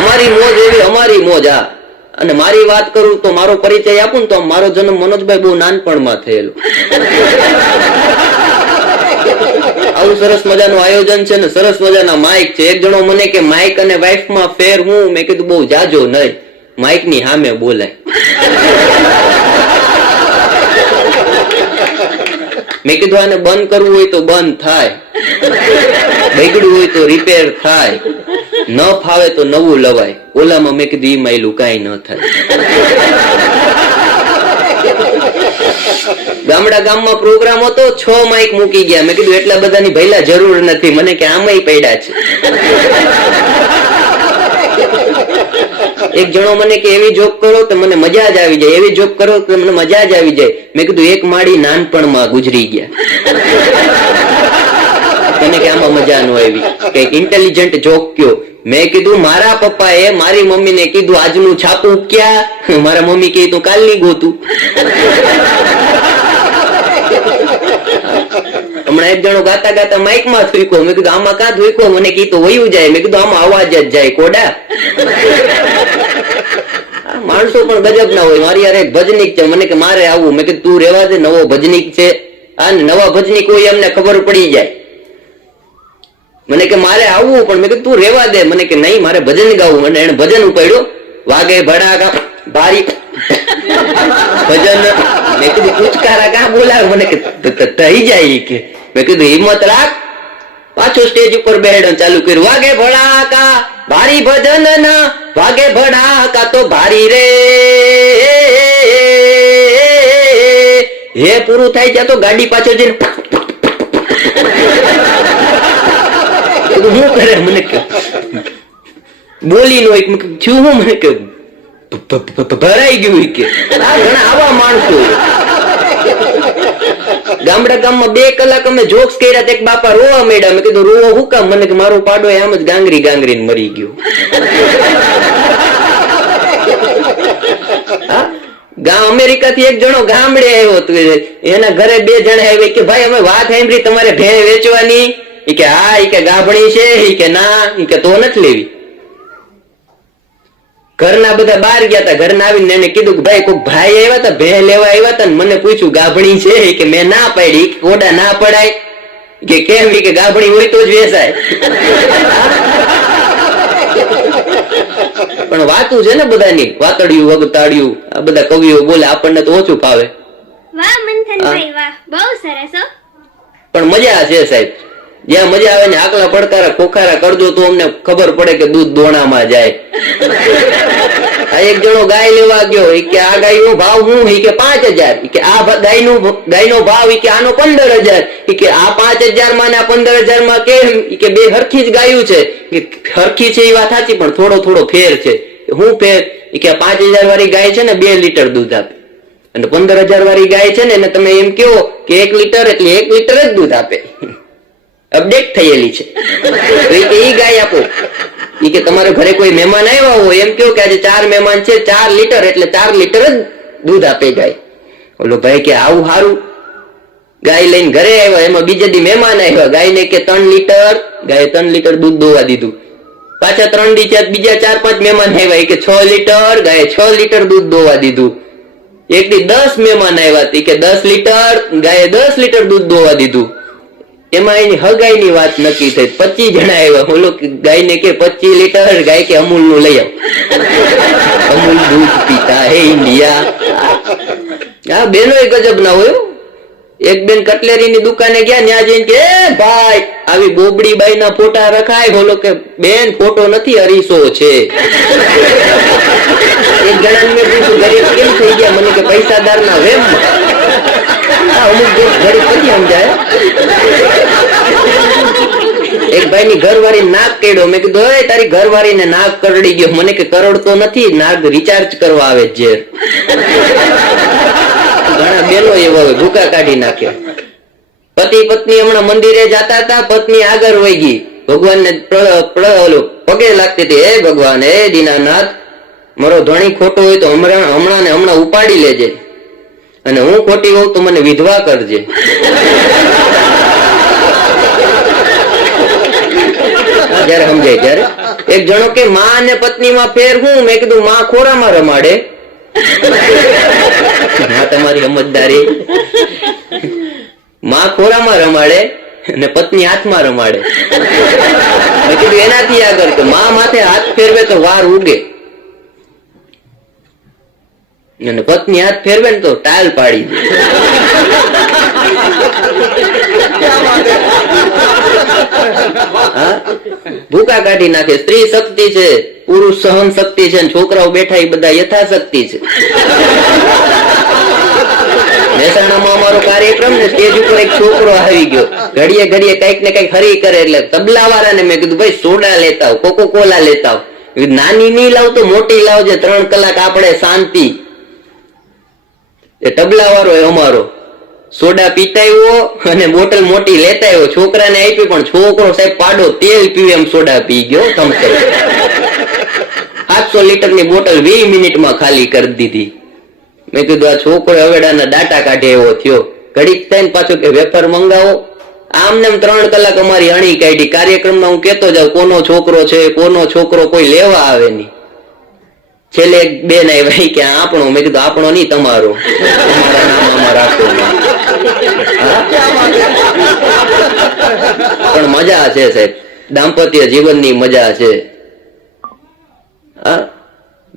તમારી મોજ એવી અમારી મોજ. આ અને મારી વાત કરું તો મારો પરિચય આપું ને તો મારો જન્મ મનોજભાઈ બહુ નાનપણમાં થયેલો. આવું સરસ મજાનું આયોજન છે ને સરસ મજાના માઇક છે. એક જણો મને કે માઇક અને વાઇફ માં ફેર હું? મેં કીધું બહુ જાજો નહીં, માઇક ની સામે બોલાય. મેં કીધું આને બંધ કરવું હોય તો બંધ થાય, બગડ્યું હોય તો રિપેર થાય, ન ફાવે તો નવું લવાય. ઓલામાં મેં કીધું ઈ માયલું કઈ ન થાય. ગામમાં પ્રોગ્રામ હતો, 6 માઇક મૂકી ગયા. મેં કીધું એટલા બધાની ભઈલા જરૂર નથી. મને કે આમાંય પડ્યા છે. એક જણો મને કે એવી જોક કરો તો મને મજા જ આવી જાય, એવી જોક કરો તો મને મજા જ આવી જાય. મેં કીધું એક માળી નાનપણમાં ગુજરી ગયા. તને કે આમાં મજા ન આવી, કઈક ઇન્ટેલિજન્ટ જોક કયો. મેં કીધું મારા પપ્પાએ મારી મમ્મીને કીધું આજનું છાપું ક્યાં? મારા મમ્મી કહે તું કાલની ગોતું. હમણાં એક જણો ગાતા ગાતા માઇક માં થૂકો. મેં કીધું આમાં ક્યાં થૂકો? મને કીધું વયું જાય. મેં કીધું આમાં અવાજ જ જાય કોડા. માણસો પણ ગજબ ના હોય. મારી યાર એક ભજનિક છે, મને કે મારે આવવું. મેં કીધું તું રેવા દે, નવો ભજનિક છે. આ નવા ભજનિક હોય એમને ખબર પડી જાય. મને કે મારે આવવું, પણ મેં કીધું તું રેવા દે. મને કે નહીં મારે ભજન ગાવું. અને એને ભજન ઉપાડ્યું, વાગે ભડાકા ભારી ભજન. મેં કીધું પૂચકારા ક્યાં બોલાવે? મને કે થઈ જાય કે. મેં કીધું હિંમત રાખ. પાછો સ્ટેજ ઉપર બેહડો ચાલુ કર્યું, વાગે ભડાકા ભારી ભજન ના, વાગે ભડાકા તો ભારી રે. હે પૂરું થાય ત્યાં તો ગાડી પાછળ જઈને શું કરે? મને કે બોલી નો છું હું? મને કે ભરાઈ ગયું કે. આ ઘણા આવા માણસો. ગામમાં 2 કલાક અમે જોક્સ કર્યા, એક બાપા રોવા માંડ્યા. મેં કીધું રોવો હું કામ? મને કે મારો પાડો આમ જ ગાંગરીને મરી ગયો. અમેરિકા થી એક જણો ગામડે આવ્યો હતો, એના ઘરે 2 જણા આવ્યા કે ભાઈ અમે વાત સાંભળી તમારે ભેણ વેચવાની. ઈ કે હા. ઈ કે ગાભણી છે? ઈ કે ના. ઈ કે તો નથી લેવી. ઘરના બધા બહાર ગયા હતા. ઘરના આવીને એને કીધું કે ભાઈ કોઈ ભાઈ આવ્યા હતા, ભેણ લેવા આવ્યા હતા, મને પૂછ્યું ગાભણી છે? કે મેં ના પાડી. કોડા ના પડાય કે કેમ? કે ગાભણી હોય તો જ વેચાય. પણ વાતું છે ને બધાની, વાતડિયું વગતાડિયું આ બધા કવિઓ બોલે, આપણને તો ઓછું ફાવે. વાહ મંથનભાઈ વાહ, બહુ સરસ હો. પણ મજા છે સાહેબ. જ્યાં મજા આવે ને આકલા પડકારા ખોખારા કરજો તો અમને ખબર પડે કે દૂધ દોણામાં જાય. આ એક જણો ગાય લેવા ગયો. કે આ ગાય નો ભાવ હું? કે 5000. કે આ ગાયનો ભાવ કે આનો 15000. કે આ 5000 માં ને 15000 માં કેમ? કે બે હરખી જ ગાયું છે. કે હરખી છે એ વાત સાચી, પણ થોડો ફેર છે. હું ફેર? કે 5000 વાળી ગાય છે ને 2 લીટર દૂધ આપે, અને 15000 વાળી ગાય છે ને તમે એમ કહો કે 1 લીટર એટલે 1 લીટર જ દૂધ આપે. અપડેટ થયેલી છે. તો એ ગાય આપો. ઈ કે તમારે ઘરે કોઈ મહેમાન આવ્યા હોય એમ કહો કે આજે 4 મહેમાન છે, 4 લીટર એટલે 4 લીટર જ દૂધ આપે ગાય. ઓલો ભાઈ કે આવું સારું. ગાય લઈને ઘરે આવ્યા, એમાં બીજે દી મહેમાન આવ્યા. ગાય ને કે 3 લીટર. ગાય 3 લીટર દૂધ દોવા દીધું. પાછા 3 દી બીજા 4-5 મહેમાન આવ્યા. કે 6 લીટર. ગાય 6 લીટર દૂધ દોવા દીધું. એક દી 10 મહેમાન આવ્યા. કે 10 લીટર. ગાય 10 લીટર દૂધ દોવા દીધું. એમાં એની હગાઈ ની વાત નક્કી થઈ. 25 જણા આવ્યા. ઓલો ગાય ને કે 25 લીટર. ગાય કે અમૂલ નું લઈ આવ. અમૂલ દૂધ પીતા હે ઇન્ડિયા. આ બેનો ગજબ ના હોય. એક બેન કટલેરી ની દુકાને ગયા, ત્યાં જઈને કે ભાઈ આવી બોબડી બાઈ ના ફોટા રખાય. બોલો કે બેન ફોટો નથી, અરીસો છે. એક જણા મેં પૂછ્યું ગરીબ કેમ થઈ ગયા? મને કે પૈસાદાર ના વેમ. અમુક ગરીબ પછી સમજાય. એક ભાઈ ની ઘરવાળી નાક કેડ્યો. મેં કીધું એ તારી ઘરવાળી ને નાક કરડી ગયો. મને કે કરડતો નથી, નાક રિચાર્જ કરવા આવે છે. ઘણા બેનો એવા હોય ભૂકા કાઢી નાખે. પતિ પત્ની હમણાં મંદિરે જતા હતા. પત્ની આગળ વહી ગઈ, ભગવાન ને પગે લાગતી હતી. હે ભગવાન, હે દીનાનાથ, મારો ધણી ખોટો હોય તો હમણાં ને હમણાં ઉપાડી લેજે, અને હું ખોટી હોઉં તો મને વિધવા કરજે. જયારે સમજાય ત્યારે. એક જણો કે માં અને પત્ની માં ફેર હું? મેં કીધું માં ખોરામાં રમાડે. હા, તમારી સમજદારી. માં ખોરામાં રમાડે અને પત્ની હાથમાં રમાડે. મેં કીધું એનાથી આગળ કે માં માથે હાથ ફેરવે તો વાર ઉગે અને પત્ની હાથ ફેરવે ને તો ટાલ પાડી દે. ભૂકા કાઢી નાખે. સ્ત્રી શક્તિ છે, પુરુષ સહન શક્તિ છે, છોકરાઓ બેઠા એ બધા યથાશક્તિ છે. મહેસાણામાં અમારો કાર્યક્રમ ને સ્ટેજ ઉપર એક છોકરો આવી ગયો, ઘડીએ ઘડીએ કઈક ને કઈક હરી કરે એટલે તબલા વાળાને મેં કીધું ભાઈ સોડા લેતા આવ, કોકો કોલા લેતા આવ. નાની નહીં લાવતો, મોટી લાવજે, 3 કલાક આપણે શાંતિ. એ તબલા વાળો અમારો સોડા પીતાવ્યો અને બોટલ મોટી લેતા આવ્યો, છોકરાને આપી, પણ છોકરો સાહેબ પાડો તેલ પીવે એમ સોડા પી ગયો. 700 લીટરની બોટલ 20 મિનિટમાં ખાલી કરી દીધી. મેં કીધું આ છોકરો હવેડાના ડાટા કાઢે એવો થયો. ઘડીક થઈને પાછો કે વેફર મંગાવો. આમને 3 કલાક અમારી અણી કાઢી. કાર્યક્રમમાં હું કેતો જાઉં કોનો છોકરો છે, કોનો છોકરો, કોઈ લેવા આવે નહીં. છેલ્લે એક બેન આવી કે આપણો. મેં કીધું આપણો નહીં, તમારો. તમારા નામ આમાં રાખો. પણ મજા છે સાહેબ, દાંપત્ય જીવનની મજા છે. હા,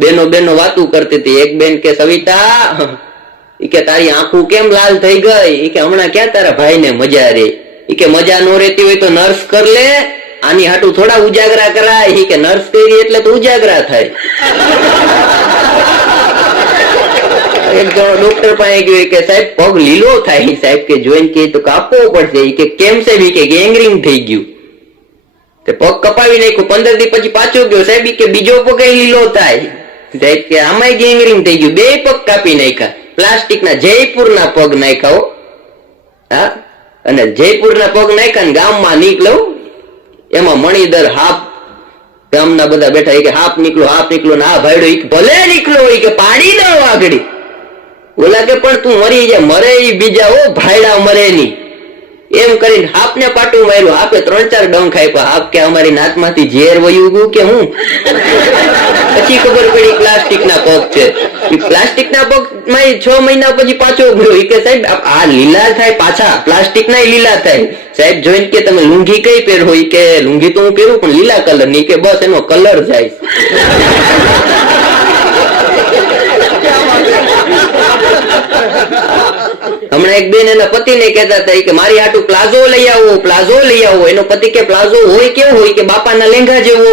બેનો બેનો વાતું કરતી હતી. એક બેન કે સવિતા, કે તારી આંખું કેમ લાલ થઈ ગઈ? કે હમણાં ક્યાં તારા ભાઈ ને મજા રે? કે મજા નો રહેતી હોય તો નર્સ કર લે, આની હાટું થોડા ઉજાગરા કરાય. કે નર્સ કરી એટલે તો ઉજાગરા થાય. એક જણો ડોક્ટર પાસે ગયો કે સાહેબ પગ લીલો થાય. સાહેબ કે જોઈને કે તો કાપવો પડશે. કે કેમ સાહેબ? કે ગેંગ્રીન થઈ ગયું. તે પગ કપાવી નાખ્યો. 15 દી પછી પાછો ગયો. સાહેબ કે બીજો પગ લીલો થાય. સાહેબ કે આમાંય ગેંગ્રીન થઈ ગયું. 2 પગ કાપી નાખ્યા. પ્લાસ્ટિકના જયપુરના પગ નાખ્યા. હા, અને જયપુરના પગ નાખ્યા ને ગામમાં નીકળો. એમાં મણીદર હાફ ગામના બધા બેઠા. કે હાફ નીકળો, હાફ નીકળો. ને આ ભાઈડો ભલે નીકળો કે પાડી દો આગળ. ઓલા કે પણ તું મરી જાય. મરે ઈ બીજા, ઓ ભાઈડા મરે ની. એમ કરીને હાફને પાટું માર્યું. હાફે 3-4 ડંખ આપ્યા. હાફ કે અમારી નાકમાંથી ઝેર વયું ગયું કે હું? પછી ખબર પડી પ્લાસ્ટિકના પગ છે. પ્લાસ્ટિકના પગ માં 6 મહિના પછી પાછો ગયો. કે સાહેબ આ લીલા થાય પાછા, પ્લાસ્ટિક ના લીલા થાય. સાહેબ જોઈને કે તમે લુંગી કઈ પહેરો? કે લુંગી તો હું પહેરું પણ લીલા કલર ની. કે બસ એનો કલર જાય. હમણાં એક બેન એના પતિને કહેતા હતા કે મારી હાટું પ્લાઝો લઈ આવો, પ્લાઝો લઈ આવો. એનો પતિ કે પ્લાઝો હોય કેવો હોય? કે બાપાના લેંઘા જેવો.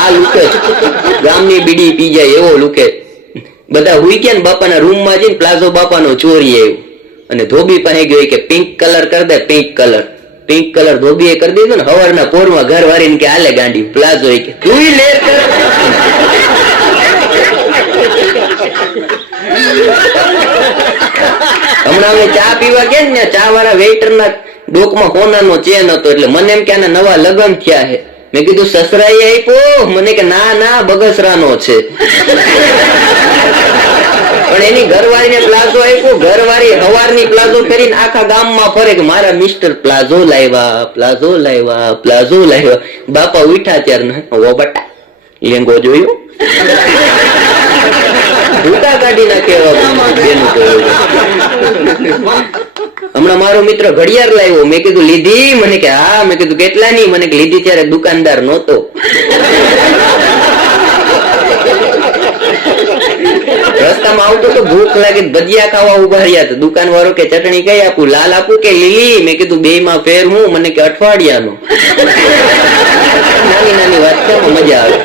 આ લુકે ગામની બીડી પી જાય એવો લુકે. બધા હુઈ ગયા ને બાપાના રૂમમાં જઈને પ્લાઝો બાપાનો ચોરી આવ્યો અને ધોબી પાસે ગયો કે પિંક કલર કરી દે, પિંક કલર. પિંક કલર ધોબીએ કરી દીધો ને. હવારના પોરમાં ઘર વાળીને કે હાલે ગાંડી પ્લાઝો. કે તું લે હમણાં અમે ચા પીવા ગયા ને, ચા વાળા વેઇટર ના ડોકમાં હોનાનો ચેન હતો. એટલે મને એમ કે આના નવા લગ્ન થયા છે. મેં કીધું સસરાઈ આપ્યો? મને કે ના ના, બગસરાનો છે. પણ એની ઘરવાળીને પ્લાઝો આપ્યો. ઘરવાળી હવારની પ્લાઝો ફેરીને આખા ગામમાં ફરે કે મારા મિસ્ટર પ્લાઝો લાવ્યા, પ્લાઝો લાવ્યા, પ્લાઝો લાવ્યા. બાપા ઉઠ્યા ત્યારે ઓ બટા લેંગો જોયો. ભૂકા કાઢી નાખે. હમણાં મારો મિત્ર ઘડિયાળ લાવ્યો. મેં કીધું લીધી? મને કે હા. મેં કીધું કેટલાની? મને કે લીધી ત્યારે દુકાનદાર નહોતો. રસ્તામાં આવતો તો ભૂખ લાગી, ભજીયા ખાવા ઉભા રહ્યા. તો દુકાન વાળો કે ચટણી કઈ આપું, લાલ આપું કે લીલી? મેં કીધું 2 માં ફેર હું? મને કે અઠવાડિયાનો. નાની નાની વાત છે, મજા આવે.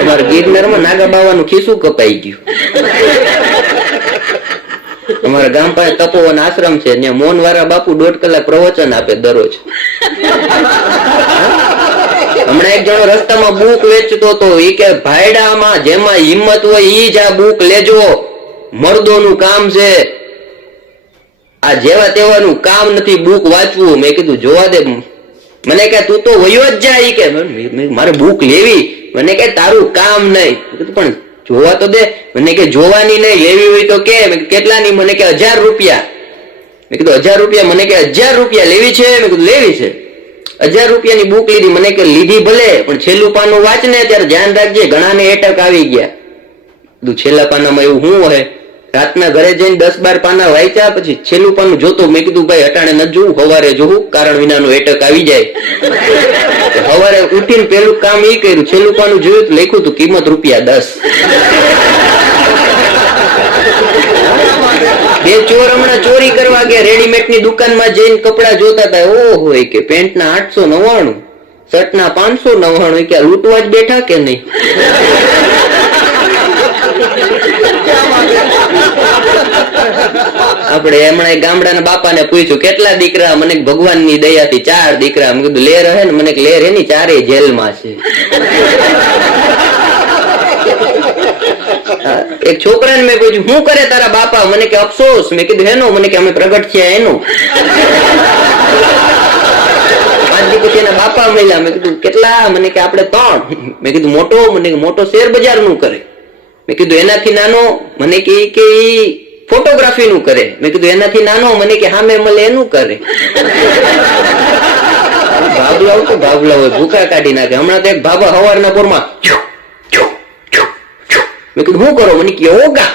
અમારા ગિરનારમાં નાગા બાવાનું ખિસ્સું કપાઈ ગયું. અમારા ગામ પાસે તપોવન આશ્રમ છે. ત્યાં મૌન વાળા બાપુ 1.5 કલાક પ્રવચન આપે દરરોજ. હમણાં એક જણો રસ્તામાં બુક વેચતો હતો. એ કે ભાઈડામાં જેમાં હિંમત હોય ઈ જ આ બુક લેજો, મર્દોનું કામ છે. આ જેવા તેવાનું કામ નથી બુક વાંચવું. મેં કીધું જોવા દે. મને કે તું તો વયો જ જાય. કે મારે બુક લેવી. મને કે તારું કામ નહીં. પણ જોવા તો દે. મને કે જોવાની નહીં, લેવી હોય તો કે. કેટલાની? મને કે 1000 રૂપિયા. મેં કીધું 1000 રૂપિયા? મને કે 1000 રૂપિયા લેવી છે? મેં કીધું લેવી છે. 1000 રૂપિયાની બુક લીધી. મને કે લીધી ભલે, પણ છેલ્લું પાનું વાંચ ને ત્યારે ધ્યાન રાખજે, ઘણાને એટક આવી ગયા. કીધું છેલ્લા પાનામાં એવું શું હોય? રાતના ઘરે જઈને 10-12 પાના વાંચ્યા, પછી છેલ્લું પાનું જોતો. મેં કીધું ભાઈ અટાણે ન જોવું, સવારે જોવું, કારણ વિનાનું એટક આવી જાય. સવારે ઉઠીને પેલું કામ એ કર્યું, છેલ્લું પાનું જોયું તો લખ્યું હતું કિંમત ₹10. બે ચોર હમણાં ચોરી કરવા ગયા, રેડીમેડ ની દુકાનમાં જઈને કપડા જોતા હતા. ઓહો કે પેન્ટ ના 899, શર્ટ ના 599, કે લૂંટવા જ બેઠા કે નહીં? આપણે હમણાં એક ગામડાના બાપાને પૂછ્યું કેટલા દીકરા? મને ભગવાનની દયાથી 4 દીકરા. મેં કીધું લેર હે ને? મને લેર હે ની 4 જેલમાં છે. એક છોકરાને મેં પૂછ્યું શું કરે તારા બાપા? મને કે અફસોસ. મેં કીધું હેનો? મને કે અમે પ્રગટ થયા એનું. 5 દી પછી એના બાપા મળ્યા. મેં કીધું કેટલા? મને કે આપણે 3. મેં કીધું મોટો? મને કે મોટો શેર બજાર નું કરે. મેં કીધું એનાથી નાનો? મને કે ફોટોગ્રાફી નું કરે. મેં કીધું એનાથી નાનો? મને કે સામે મળે એનું કરે. ભાવલાવ તો ભાવલાવ હોય, ભૂખા કાઢી નાખે. હમણાં તો એક ભાભા હવારના પોરમાં મેં કીધું શું કરો? મને કે યોગા.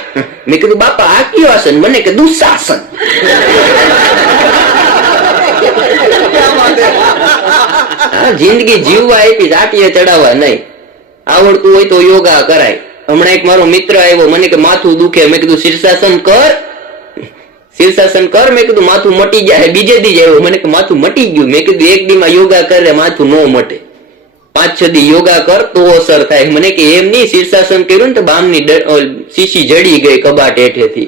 મેં કીધું બાપા આ કયું આસન? મને કે દુશાસન. જિંદગી જીવવા આપી, આટીએ ચડાવવા નહીં. આવડતું હોય તો યોગા કરાય. હમણાં એક મારો મિત્ર આવ્યો, મને કે માથું દુખે. મેં કીધું શીર્ષાસન કર, શીર્ષાસન કર. મેં કીધું માથું મટી જાય. બીજે દી જ આવ્યો, મને કે માથું મટી ગયું. મેં કીધું એક દી માં યોગા કરે માથું ન મટે, 5-6 દી યોગા કર તો અસર થાય. મને કે એમ નહીં, શીર્ષાસન કર્યું ને તો બામની શીશી જડી ગઈ કબાટ હેઠેથી.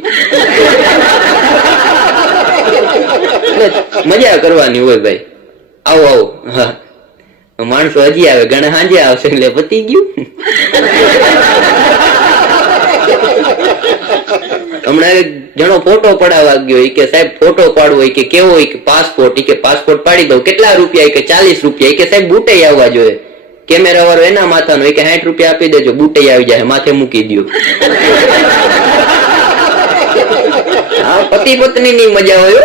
મજા કરવાની હોય ભાઈ. આવો આવો. હા, માણસો હજી આવે, ઘણા સાંજે આવશે એટલે પતી ગયું. હમણાં એક જણો ફોટો પડાવવા ગયો. કે સાહેબ ફોટો પાડવો, કે કેવો? કે પાસપોર્ટ. કે પાસપોર્ટ પાડી દઉં. કેટલા રૂપિયા? કે 40 રૂપિયા. કે સાહેબ બુટે આવવા જોઈએ. કેમેરા વાળો એના માથાનો. કે 60 રૂપિયા આપી દેજો, બુટે આવી જાય, માથે મૂકી દો. હા, પતિ પત્ની ની મજા હોય.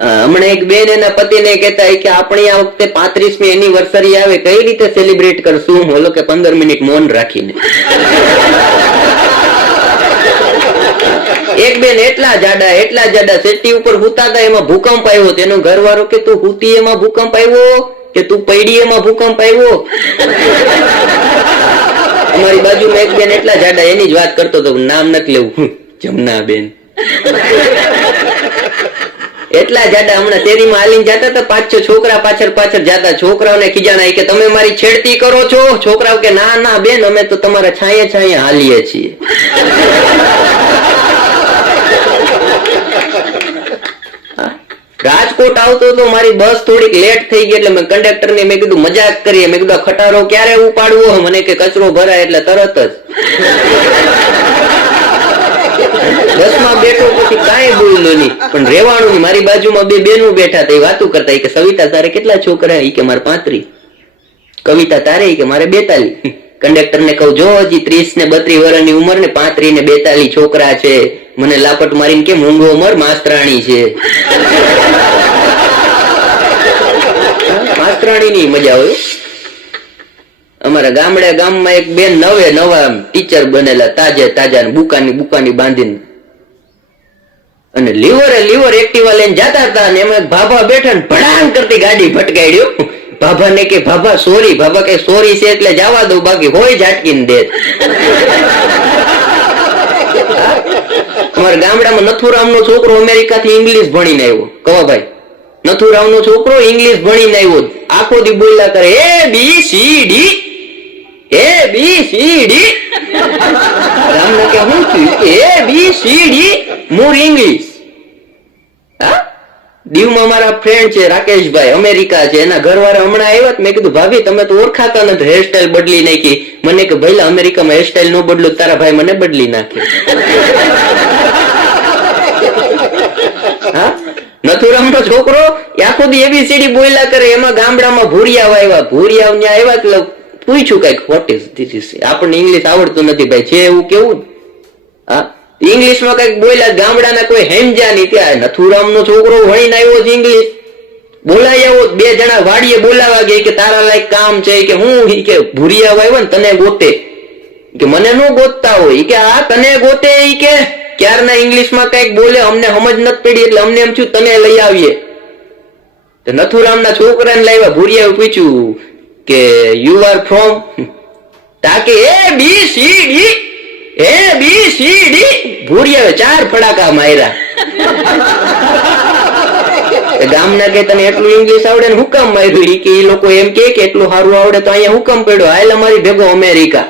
હમણાં એક બેન એના પતિને કહેતા કે આપણી આ વખતે 35મી એનિવર્સરી આવે, કઈ રીતે સેલિબ્રેટ કરશું? બોલો કે 15 મિનિટ મૌન રાખીને. એક બેન એટલા જાડા સેટી ઉપર હુતા હતા, એમાં ભૂકંપ આવ્યો. તેનો ઘરવાળો કે તું હુતી એમાં ભૂકંપ આવ્યો કે તું પૈડી એમાં ભૂકંપ આવ્યો? અમારી બાજુમાં એક બેન એટલા જાડા, એની જ વાત કરતો હતો, નામ નથી લેવું, જમના બેન. એટલા જાડા. હમણાં શેરીમાં હાલીને જતા હતા, 5-6 છોકરા પાછળ જતા. છોકરાઓને ખીજાણા કે તમે મારી છેડતી કરો છો? છોકરાઓ કે ના ના બેન, અમે તો તમારા છાંયે હાલીએ છીએ. રાજકોટ આવતો તો મારી બસ થોડીક લેટ થઈ ગઈ, એટલે મેં કંડક્ટર ને મેં કીધું મજાક કરીએ. મેં કીધું ખટારો ક્યારે ઉપાડવો? મને કે કચરો ભરાય એટલે તરત જ. બસમાં બેઠો પછી કાંઈ બોલ્યો નહીં, પણ રેવાનું નહીં. મારી બાજુમાં 2 બેનું બેઠા હતા, એ વાતું કરતા. કે સવિતા તારે કેટલા છોકરા? કે મારે 35. કવિતા તારે? કે મારે 42. કંડક્ટર ને કહું જો હજી 30 ને 32 વર્ષની ઉંમર ને 35 ને 42 છોકરા છે. મને લાપટ મારીને કે મૂંગો ઉંમર માસ્તરાણી છે. માસ્તરાણી ની મજા હોય. અમારા ગામમાં એક બેન નવા ટીચર બનેલા, તાજા બુકાની બાંધીને, અને લીવર એક્ટિવા લઈને જતા હતા. અને એમાં ભાભા બેઠા ને ભડાંગ કરતી ગાડી ભટકાડ્યો. ભાભા ને કે ભાભા સોરી. ભાભા કે સોરી છે એટલે જવા દઉં, બાકી હોય ઝાટકીને દે. અમારા ગામડામાં નથુરામ નો છોકરો અમેરિકાથી ઇંગ્લિશ ભણીને આવ્યો. કવાભાઈ, નથુરામ નો છોકરો ઇંગ્લિશ ભણીને આવ્યો. આખો દી બોલ્યા કરે ABCD. રામને કે હું થયું? ABCD મોર ઇંગ્લિશ. દીવમાં મારા ફ્રેન્ડ છે રાકેશભાઈ, અમેરિકા છે. એના ઘરવાળા હમણાં આવ્યા. મેં કીધું ભાભી તમે તો ઓળખાતા નથી, હેરસ્ટાઈલ બદલી નાખી. મને કે ભાઈ અમેરિકામાં હેરસ્ટાઈલ નો બદલો, તારા ભાઈ મને બદલી નાખે. નથુરામ નો છોકરો આખો દી ABCD બોલ્યા કરે. એમાં ગામડામાં ભૂરિયા આવ્યા. એટલે પૂછ્યું કઈક વોટ ઇઝ ધીસ? આપણને ઇંગ્લિશ આવડતું નથી ભાઈ, છે એવું કેવું? હા, ઇંગ્લિશમાં કઈક બોલ્યા. ગામડાના કોઈ હેમજા નહીં. ત્યાં નથુરામ નો છોકરો ભણીને આવ્યો છે ઇંગ્લિશ. બોલાય આવો. બે જણા વાડીએ બોલાવા ગયા કે તારા લાયક કામ છે કે હું કે ભૂરિયા આવ્યો ને તને ગોતે કે મને નો ગોતતા હોય કે આ તને ગોતે કે ક્યારના ઇંગ્લિશમાં કઈક બોલે અમને સમજ નથી પડી એટલે અમને એમ થયું તને લઈ આવીએ. તો નથુરામના છોકરાને લાવ્યા. ભૂરિયાએ પૂછ્યું કે યુ આર ફ્રોમ તાકે ABCD ભૂરિયાએ 4 ફડાકા માર્યા. ગામના કે તને એટલું ઇંગ્લિશ આવડે ને હુકમ માર્યું કે એ લોકો એમ કે એટલું સારું આવડે તો અહીંયા હુકમ પડ્યો હાલ અમારી ભેગો અમેરિકા.